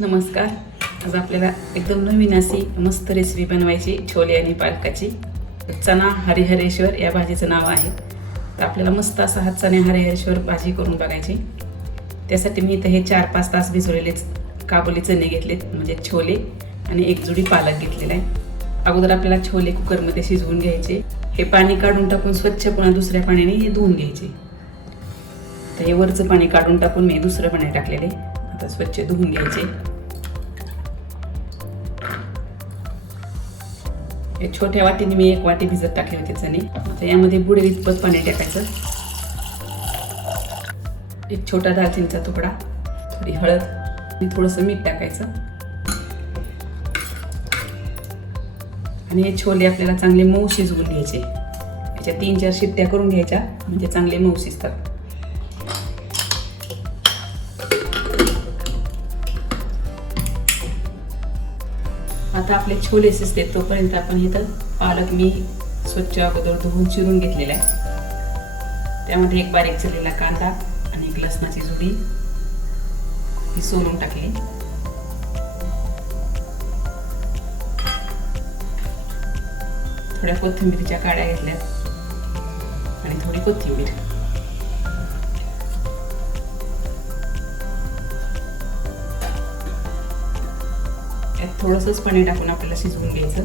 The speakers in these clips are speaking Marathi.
नमस्कार. आज आपल्याला एकदम नवीन अशी मस्त रेसिपी बनवायची छोले आणि पालकाची. चना हरिहरेश्वर या भाजीचं नाव आहे. तर आपल्याला मस्त असा हा चणे हरिहरेश्वर भाजी करून बघायची. त्यासाठी मी इथं हे 4-5 तास भिजवलेलेच काबुली चणे घेतलेत, म्हणजे छोले, आणि एक जुडी पालक घेतलेला आहे. अगोदर आपल्याला छोले कुकरमध्ये शिजवून घ्यायचे. हे पाणी काढून टाकून स्वच्छ पुन्हा दुसऱ्या पाण्याने हे धुवून घ्यायचे. तर हे वरचं पाणी काढून टाकून मी दुसरं पाणी टाकलेले. आता स्वच्छ धुवून घ्यायचे. एक छोट्या वाटीने मी 1 वाटी भिजत टाकले होते चणे. आता यामध्ये बुडे इतपत पाणी टाकायचं. एक छोटा दालचिनीचा तुकडा, थोडी हळद आणि थोडंसं मीठ टाकायचं. आणि हे छोले आपल्याला चांगले मऊ शिजवून घ्यायचे. याच्या 3-4 शिट्ट्या करून घ्यायच्या, म्हणजे चांगले मऊ शिजतात. आता आपले छोले शिजते तोपर्यंत आपण इथं पालक मी स्वच्छ अगोदर धुवून चिरून घेतलेला आहे. त्यामध्ये एक बारीक चिरलेला कांदा आणि एक लसणाची जुडी ही सोलून टाकली. थोड्या कोथिंबीरीच्या काड्या घेतल्या आणि थोडी कोथिंबीर. थोडंसंच पाणी टाकून आपल्याला शिजवून घ्यायचं.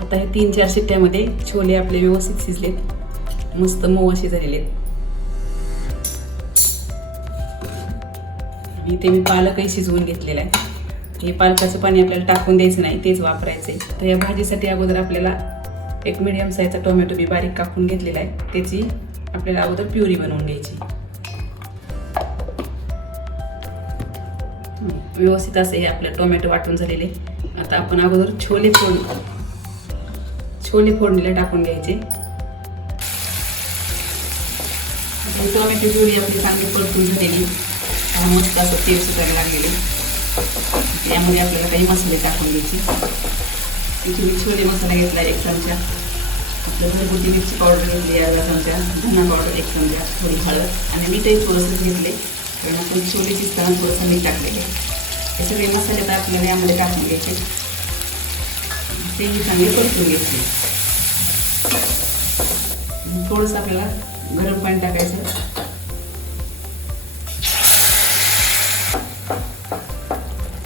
आता हे 3-4 शिट्ट्यामध्ये छोले आपले व्यवस्थित शिजलेत, मस्त मऊ असे झालेले. इथे मी पालकही शिजवून घेतलेला आहे. हे पालकाचं पाणी आपल्याला टाकून द्यायचं नाही, तेच वापरायचंय. तर या भाजीसाठी अगोदर आपल्याला एक मीडियम साईजचा टोमॅटो बी बारीक कापून घेतलेला आहे. त्याची आपल्याला अगोदर प्युरी बनवून घ्यायची. व्यवस्थित असे हे आपले टोमॅटो वाटून झालेले. आता आपण अगोदर छोले फोडणीला टाकून घ्यायचे. टोमॅटो प्युरी आपली चांगली परतून झालेली, मस्त असं तेल सुटायला लागलेले. यामध्ये आपल्याला काही मसाले टाकून घ्यायचे. इथे मी छोले मसाला घेतला 1 चमचा, आपलं घरगुती मिरची पावडर घेतली अर्धा चमचा, धना पावडर 1 चमचा, थोडी हळद आणि मीठही थोडंसं घेतले, कारण आपण छोले शिजताना थोडंसं मीठ टाकलेले. हे सगळे मसाले तर आपल्याला यामध्ये टाकून घ्यायचे. तेही चांगले परतून घ्यायचे. थोडंसं आपल्याला गरम पाणी टाकायचं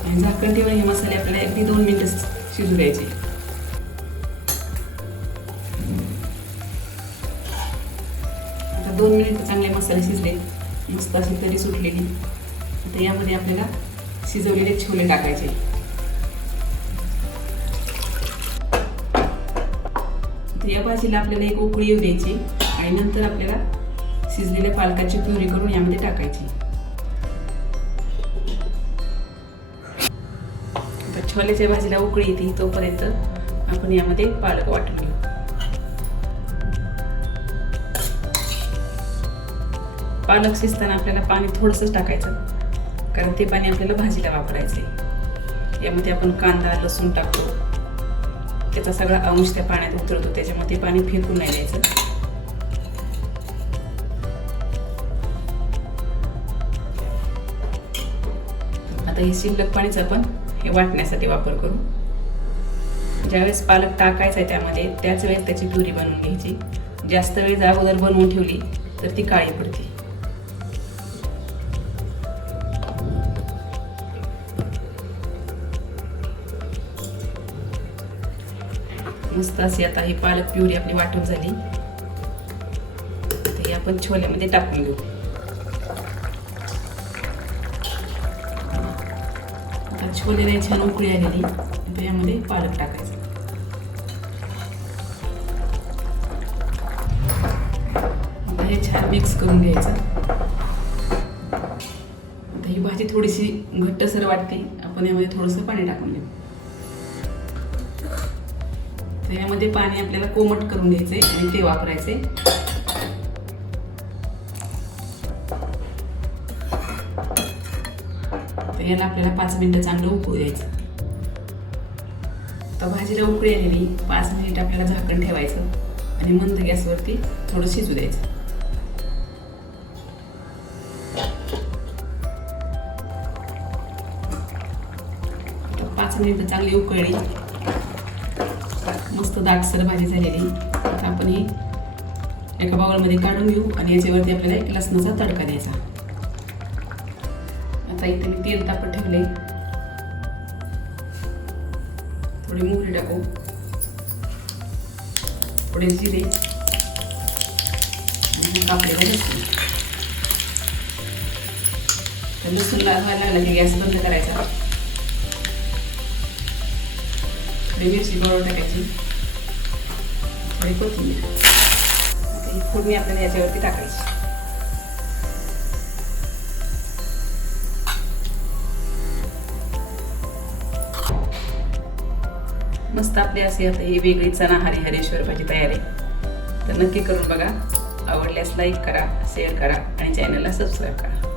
आणि झाकण ठेवून हे मसाले आपल्याला 1-2 मिनिटं शिजू द्यायचे. आता 2 मिनिटं चांगले मसाले शिजले, मस्त अशी तरी सुटलेली. आता यामध्ये आपल्याला शिजवलेले छोले टाकायचे. या भाजीला आपल्याला एक उकळी येऊ द्यायची आणि नंतर आपल्याला शिजलेल्या पालकाची प्युरी करून यामध्ये टाकायची. आता छोल्याच्या भाजीला उकळी येते तोपर्यंत आपण यामध्ये पालक वाटून घेऊ. पालक शिजताना आपल्याला पाणी थोडंसंच टाकायचं, कारण ते पाणी आपल्याला भाजीला वापरायचे. यामध्ये आपण कांदा लसूण टाकतो, त्याचा सगळा अंश त्या पाण्यात उतरतो, त्याच्यामध्ये पाणी फेकून नाही द्यायचं. आता हे शिल्लक पाणीच आपण हे वाटण्यासाठी वापर करू. ज्यावेळेस पालक टाकायचा आहे त्यामध्ये, त्याच वेळेस त्याची प्युरी बनवून घ्यायची. जास्त वेळ अगोदर बनवून ठेवली तर ती काळी पडते. मस्त अशी आता ही पालक प्युरी आपली वाटून झाली. ते आपण छोल्यामध्ये टाकून घेऊ. आता छोलेला छान उकळी आलेली, आता यामध्ये पालक टाकायचं. आता हे छान मिक्स करून घ्यायचं. आता ही भाजी थोडीशी घट्टसर वाटते, आपण यामध्ये थोडंसं पाणी टाकून घेऊ. यामध्ये पाणी आपल्याला कोमट करून घ्यायचे आणि ते वापरायचे. तर याला आपल्याला 5 मिनिटं चांगलं उकळू द्यायचं. तर भाजीला उकळी आलेली, 5 मिनिट आपल्याला झाकण ठेवायचं आणि मंद गॅसवरती थोडं शिजू द्यायचं. 5 मिनिटं चांगली उकळली, मस्त दाटसर भाजी झालेली. आता आपण ही एका बाउलमध्ये काढून घेऊ आणि याच्यावरती आपल्याला एक लसणाचा तडका द्यायचा. आता इथे मी तेल तापत ठेवले, थोडी मोहरी टाकू, थोडे जिरे आणि कापलेलं लसूण. लसूण लाल व्हायला लागला की गॅस बंद करायचा. थोडी मिरची पावडर टाकायची, थोडी कोथिंबीर. ही फोडणी आपल्याला याच्यावरती टाकायची. मस्त आपली अशी आता ही वेगळी चणा हरिहरेश्वर भाजी तयार आहे. तर नक्की करून बघा. आवडल्यास लाईक करा, शेअर करा आणि चॅनलला सबस्क्राईब करा.